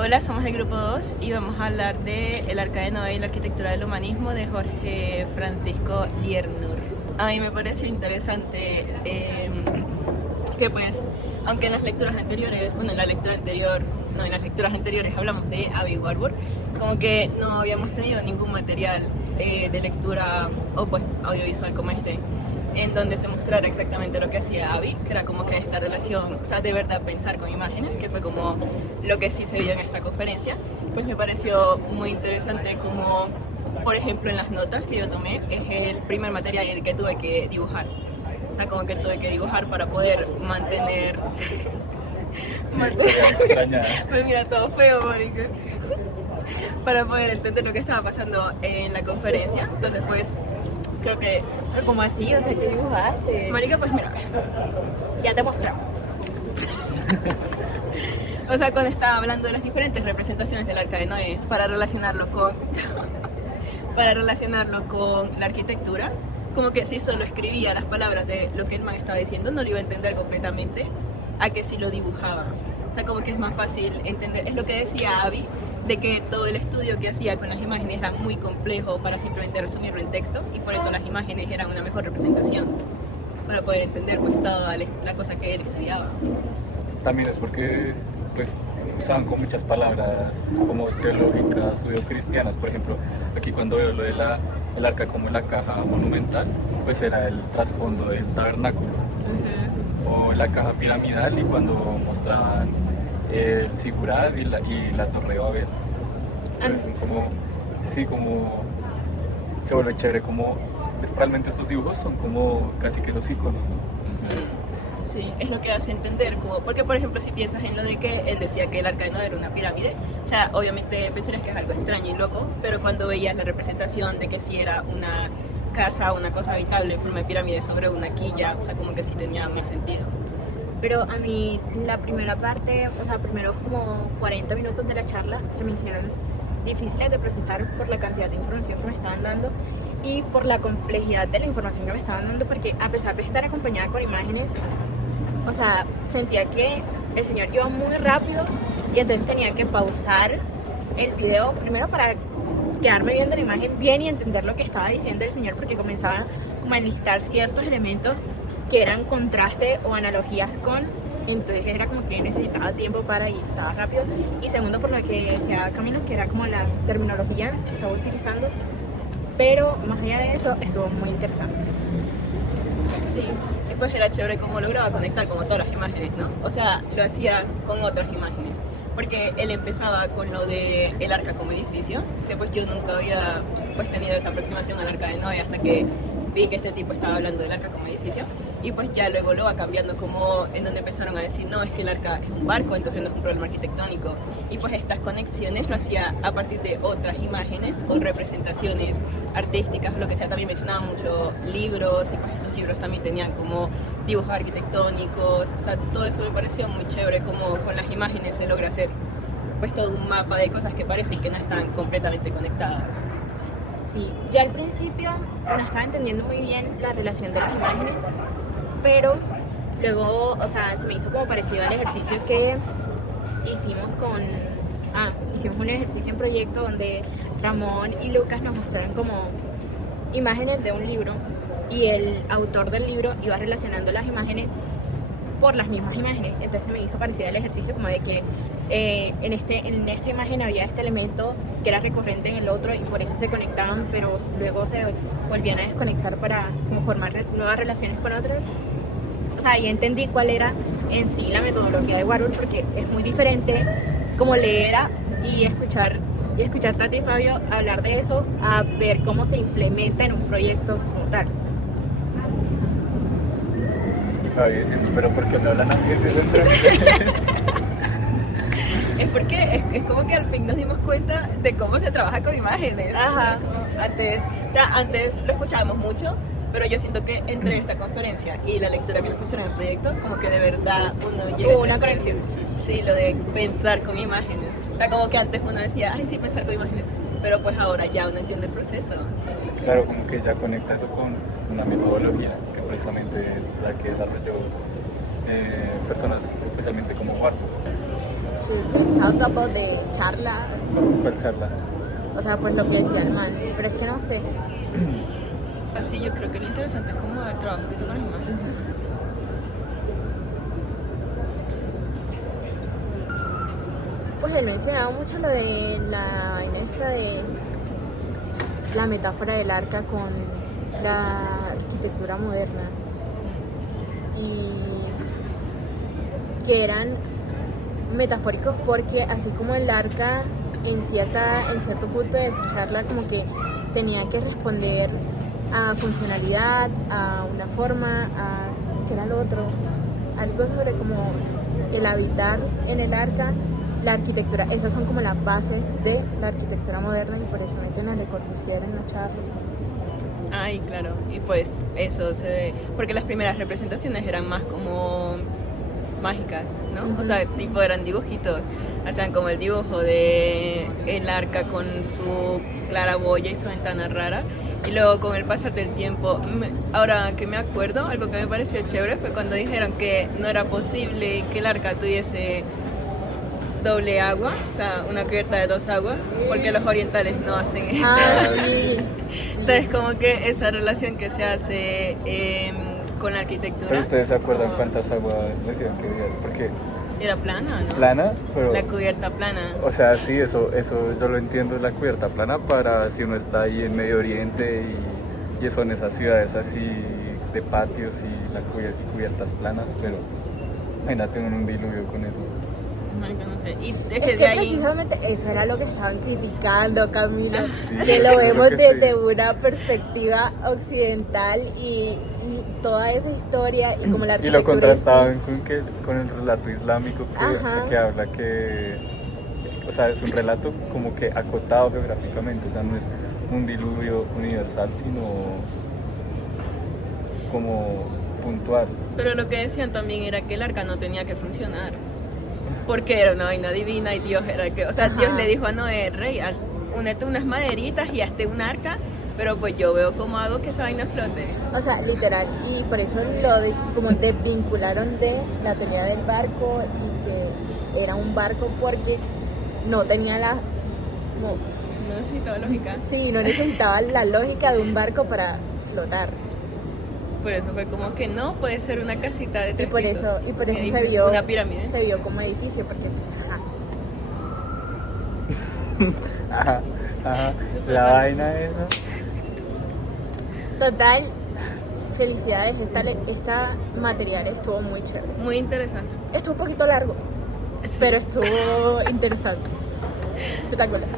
Hola, somos el grupo 2 y vamos a hablar de El Arca de Noé y la arquitectura del humanismo de Jorge Francisco Liernur. A mí me pareció interesante que pues, aunque en las lecturas anteriores, bueno, en la lectura anterior, no, en las lecturas anteriores hablamos de Aby Warburg, como que no habíamos tenido ningún material de lectura o pues audiovisual como este, en donde se mostrara exactamente lo que hacía Aby, que era como que esta relación, o sea, de verdad pensar con imágenes, que fue como lo que sí se vio en esta conferencia. Pues me pareció muy interesante como, por ejemplo, en las notas que yo tomé, es el primer material en el que tuve que dibujar. O sea, como que tuve que dibujar para poder mantener... Pues mira, todo feo, marica. Para poder entender lo que estaba pasando en la conferencia. Entonces, pues, creo que... ¿Pero cómo así? O sea, ¿qué dibujaste? Marica, pues mira. Ya te mostramos. O sea, cuando estaba hablando de las diferentes representaciones del Arca de Noé, para relacionarlo con la arquitectura, como que si solo escribía las palabras de lo que el man estaba diciendo, no lo iba a entender completamente, a que si lo dibujaba. O sea, como que es más fácil entender. Es lo que decía Aby, de que todo el estudio que hacía con las imágenes era muy complejo para simplemente resumirlo en texto, y por eso las imágenes eran una mejor representación, para poder entender pues toda la cosa que él estudiaba. También es porque pues usaban con muchas palabras como teológicas judeocristianas. Por ejemplo, aquí cuando veo lo de el arca como la caja monumental, pues era el trasfondo del tabernáculo. O la caja piramidal, y cuando mostraban el Sigurat y la Torre de Babel. Entonces, como se vuelve chévere, como realmente estos dibujos son como casi que esos iconos, ¿no? Sí, es lo que hace entender, como, porque por ejemplo si piensas en lo de que él decía que el Arca de Noé era una pirámide, o sea, obviamente pensarías que es algo extraño y loco, pero cuando veías la representación de que si era una casa, una cosa habitable en forma de pirámide sobre una quilla, o sea, como que sí tenía más sentido. Pero a mí la primera parte, o sea, primero como 40 minutos de la charla se me hicieron difíciles de procesar por la cantidad de información que me estaban dando y por la complejidad de la información que me estaban dando, porque a pesar de estar acompañada con imágenes, o sea, sentía que el señor iba muy rápido y entonces tenía que pausar el video primero para quedarme viendo la imagen bien y entender lo que estaba diciendo el señor, porque comenzaba como a enlistar ciertos elementos que eran contraste o analogías con, entonces era como que necesitaba tiempo para ir, estaba rápido. Y segundo, por lo que decía Camilo, que era como la terminología que estaba utilizando, pero más allá de eso estuvo muy interesante. Sí, después era chévere cómo lograba conectar como todas las imágenes, ¿no? O sea, lo hacía con otras imágenes, porque él empezaba con lo de el arca como edificio, que pues yo nunca había pues tenido esa aproximación al Arca de Noé hasta que vi que este tipo estaba hablando del arca como edificio, y pues ya luego lo va cambiando, como en donde empezaron a decir, no, es que el arca es un barco, entonces no es un problema arquitectónico, y pues estas conexiones lo hacía a partir de otras imágenes o representaciones artísticas, lo que sea. También mencionaba mucho libros, y pues estos libros también tenían como dibujos arquitectónicos, o sea, todo eso me pareció muy chévere, como con las imágenes se logra hacer pues todo un mapa de cosas que parecen que no están completamente conectadas. Sí, ya al principio no estaba entendiendo muy bien la relación de las imágenes, pero luego, o sea, se me hizo como parecido al ejercicio que hicimos hicimos un ejercicio en proyecto donde Ramón y Lucas nos mostraron como imágenes de un libro y el autor del libro iba relacionando las imágenes por las mismas imágenes. Entonces me hizo parecido al ejercicio como de que en esta imagen había este elemento que era recurrente en el otro y por eso se conectaban, pero luego se volvían a desconectar para como formar nuevas relaciones con otros. O sea, ya entendí cuál era en sí la metodología de Warburg, porque es muy diferente como leer y escuchar Tati y Fabio hablar de eso a ver cómo se implementa en un proyecto como tal. Y Fabi diciendo, pero ¿por qué me hablan a mí de eso? Es porque es como que al fin nos dimos cuenta de cómo se trabaja con imágenes. Ajá. Antes lo escuchábamos mucho, pero yo siento que entre esta conferencia y la lectura que le pusieron en el proyecto, como que de verdad uno llega Hubo una conexión. Sí, lo de pensar con imágenes. O sea, como que antes uno decía, ay, sí, pensar con imágenes, pero pues ahora ya uno entiende el proceso. Claro, como que ya conecta eso con una metodología que precisamente es la que desarrolló personas especialmente como Warburg. should talk about the charla. ¿Cuál charla? O sea, pues lo que decía el man. Pero es que no sé. Así yo creo que lo interesante es como el trabajo que hizo con las imágenes. Pues él mencionaba mucho lo de la vaina esta de la metáfora del arca con la arquitectura moderna. Y que eran metafóricos porque así como el arca en cierto punto de su charla como que tenía que responder a funcionalidad, a una forma, a ¿qué era lo otro? Algo sobre como el habitar en el arca, la arquitectura, esas son como las bases de la arquitectura moderna y por eso meten a Le Corbusier en la charla. Ay, claro, y pues eso se ve, porque las primeras representaciones eran más como mágicas, ¿no? Uh-huh. O sea, tipo eran dibujitos, hacían como el dibujo de el arca con su claraboya y su ventana rara, y luego con el pasar del tiempo, ahora que me acuerdo, algo que me pareció chévere fue cuando dijeron que no era posible que el arca tuviese doble agua, o sea, una cubierta de 2 aguas, porque los orientales no hacen eso. Ah, sí. Entonces, como que esa relación que se hace con la arquitectura. ¿Pero ustedes se acuerdan como- cuántas aguas decían que había? Porque Era plana, ¿no? plana, pero... La cubierta plana. O sea, sí, eso yo lo entiendo, es la cubierta plana para si uno está ahí en Medio Oriente y son esas ciudades así de patios y cubiertas planas, pero imagínate un diluvio con eso. Marica, no sé. Y es Es que que de ahí. precisamente eso era lo que estaban criticando, Camilo, Sí, que lo eso es lo vemos que desde estoy- una perspectiva occidental y toda esa historia y como la Y lo arquitectura en sí. contrastaban con el relato islámico Ajá. que habla que, o sea, es un relato como que acotado geográficamente, o sea, no es un diluvio universal, sino como puntual. Pero lo que decían también era que el arca no tenía que funcionar. Porque era una vaina divina y Dios era el que. O sea, Dios Ajá. le dijo a Noé, rey, únete unas maderitas y hazte un arca, pero pues yo veo cómo hago que esa vaina flote. O sea, literal, y por eso como desvincularon de la teoría del barco y que era un barco porque no tenía No necesitaba lógica. sí, no necesitaba la lógica de un barco para flotar. Por eso fue como que no puede ser una casita de 3 Y por pisos. eso se vio Una pirámide. se vio como edificio porque ajá. Ajá, Súper la raro. vaina esa. Total, felicidades, esta material estuvo muy chévere. Muy interesante. Estuvo un poquito largo, Sí. pero estuvo interesante. Espectacular.